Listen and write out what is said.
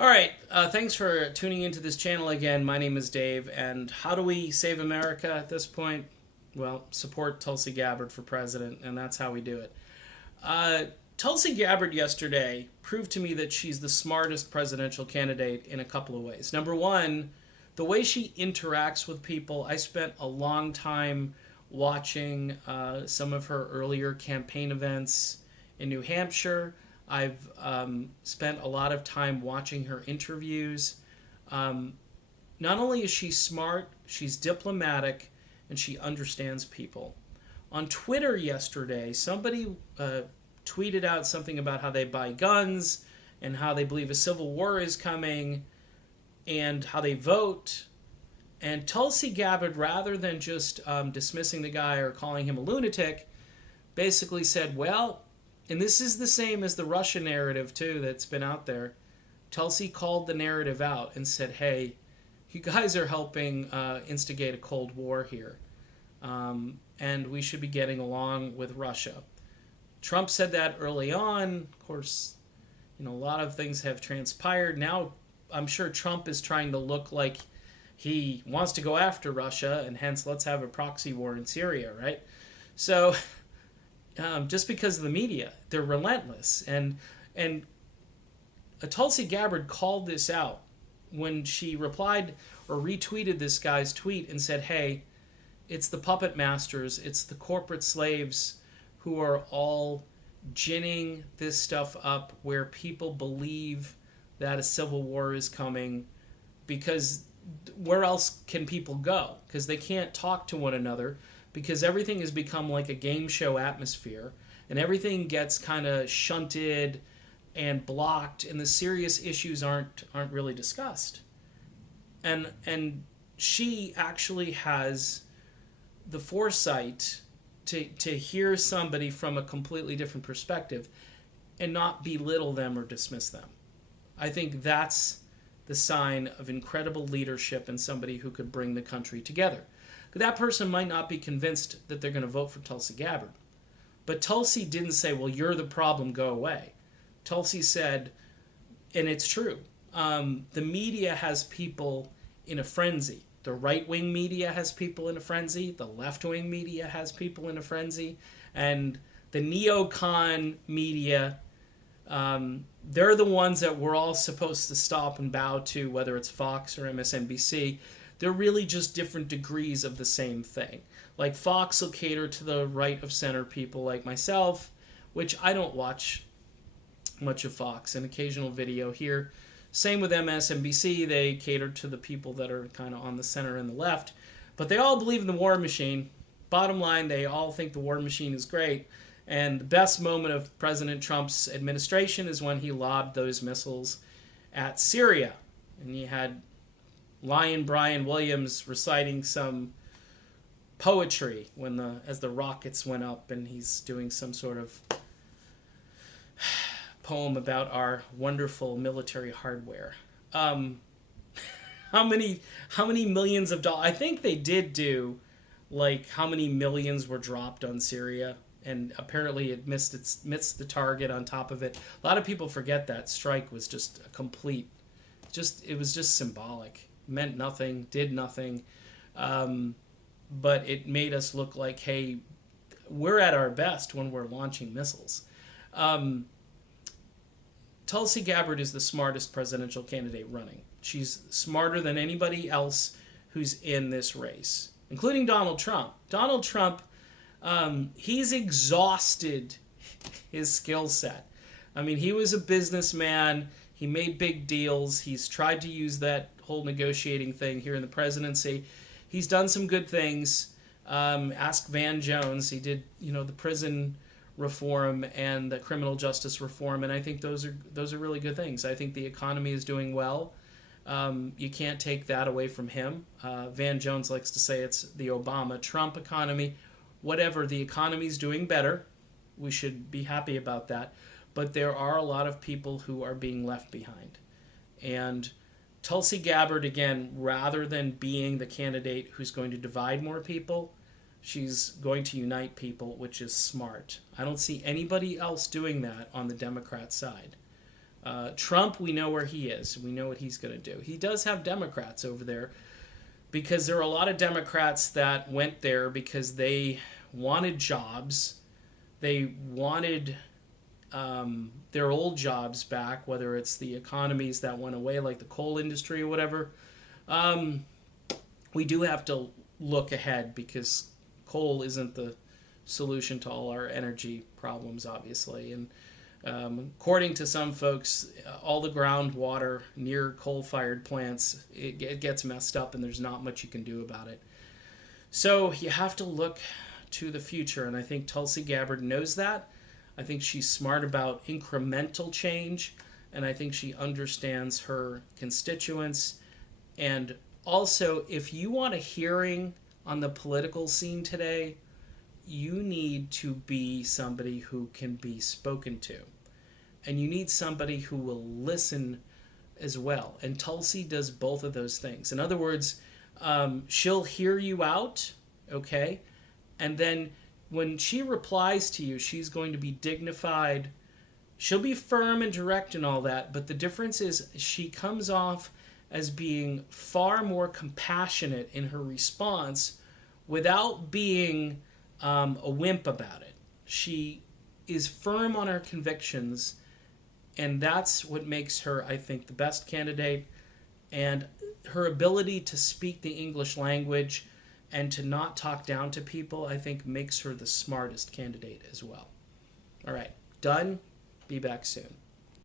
All right, thanks for tuning into this channel again. My name is Dave, and how do we save America at this point? Well, support Tulsi Gabbard for president, and that's how we do it. Tulsi Gabbard yesterday proved to me that she's the smartest presidential candidate in a couple of ways. Number one, the way she interacts with people. I spent a long time watching some of her earlier campaign events in New Hampshire. I've spent a lot of time watching her interviews. Not only is she smart, she's diplomatic, and she understands people. On Twitter yesterday, somebody tweeted out something about how they buy guns and how they believe a civil war is coming and how they vote. And Tulsi Gabbard, rather than just dismissing the guy or calling him a lunatic, basically said, well, and this is the same as the Russia narrative, too, that's been out there. Tulsi called the narrative out and said, hey, you guys are helping instigate a Cold War here. And we should be getting along with Russia. Trump said that early on. Of course, a lot of things have transpired. Now, I'm sure Trump is trying to look like he wants to go after Russia, and hence let's have a proxy war in Syria, right? So just because of the media, they're relentless. And Tulsi Gabbard called this out when she replied or retweeted this guy's tweet and said, hey, it's the puppet masters, it's the corporate slaves who are all ginning this stuff up where people believe that a civil war is coming, because where else can people go? Because they can't talk to one another, because everything has become like a game show atmosphere, and everything gets kind of shunted and blocked, and the serious issues aren't really discussed. And she actually has the foresight to hear somebody from a completely different perspective and not belittle them or dismiss them. I think that's the sign of incredible leadership and somebody who could bring the country together. That person might not be convinced that they're going to vote for Tulsi Gabbard. But Tulsi didn't say, well, you're the problem, go away. Tulsi said, and it's true, the media has people in a frenzy. The right-wing media has people in a frenzy. The left-wing media has people in a frenzy. And the neocon media, they're the ones that we're all supposed to stop and bow to, whether it's Fox or MSNBC. They're really just different degrees of the same thing. Like Fox will cater to the right of center people like myself, which I don't watch much of Fox, an occasional video here. Same with MSNBC, they cater to the people that are kind of on the center and the left. But they all believe in the war machine. Bottom line, they all think the war machine is great. And the best moment of President Trump's administration is when he lobbed those missiles at Syria. And you had Lion Brian Williams reciting some poetry as the rockets went up, and he's doing some sort of poem about our wonderful military hardware. How many millions of dollars? I think they did do like how many millions were dropped on Syria, and apparently it missed the target on top of it. A lot of people forget that strike was just a complete, it was just symbolic. Meant nothing, did nothing, but it made us look like, hey, we're at our best when we're launching missiles. Tulsi Gabbard is the smartest presidential candidate running. She's smarter than anybody else who's in this race, including Donald Trump. Donald Trump, he's exhausted his skill set. I mean, he was a businessman. He made big deals. He's tried to use that whole negotiating thing here in the presidency. He's done some good things. Ask Van Jones. He did, the prison reform and the criminal justice reform, and I think those are really good things. I think the economy is doing well. You can't take that away from him. Van Jones likes to say it's the Obama-Trump economy. Whatever, the economy's doing better. We should be happy about that. But there are a lot of people who are being left behind. And Tulsi Gabbard, again, rather than being the candidate who's going to divide more people, she's going to unite people, which is smart. I don't see anybody else doing that on the Democrat side. Trump, we know where he is. We know what he's going to do. He does have Democrats over there because there are a lot of Democrats that went there because they wanted jobs. They wanted their old jobs back, whether it's the economies that went away, like the coal industry or whatever. We do have to look ahead because coal isn't the solution to all our energy problems, obviously. And according to some folks, all the groundwater near coal-fired plants, it gets messed up and there's not much you can do about it. So you have to look to the future, and I think Tulsi Gabbard knows that. I think she's smart about incremental change, and I think she understands her constituents. And also, if you want a hearing on the political scene today, you need to be somebody who can be spoken to. And you need somebody who will listen as well. And Tulsi does both of those things. In other words, she'll hear you out, okay? And then when she replies to you, she's going to be dignified. She'll be firm and direct and all that, but the difference is she comes off as being far more compassionate in her response without being a wimp about it. She is firm on her convictions, and that's what makes her, I think, the best candidate. And her ability to speak the English language and to not talk down to people, I think, makes her the smartest candidate as well. All right, done. Be back soon.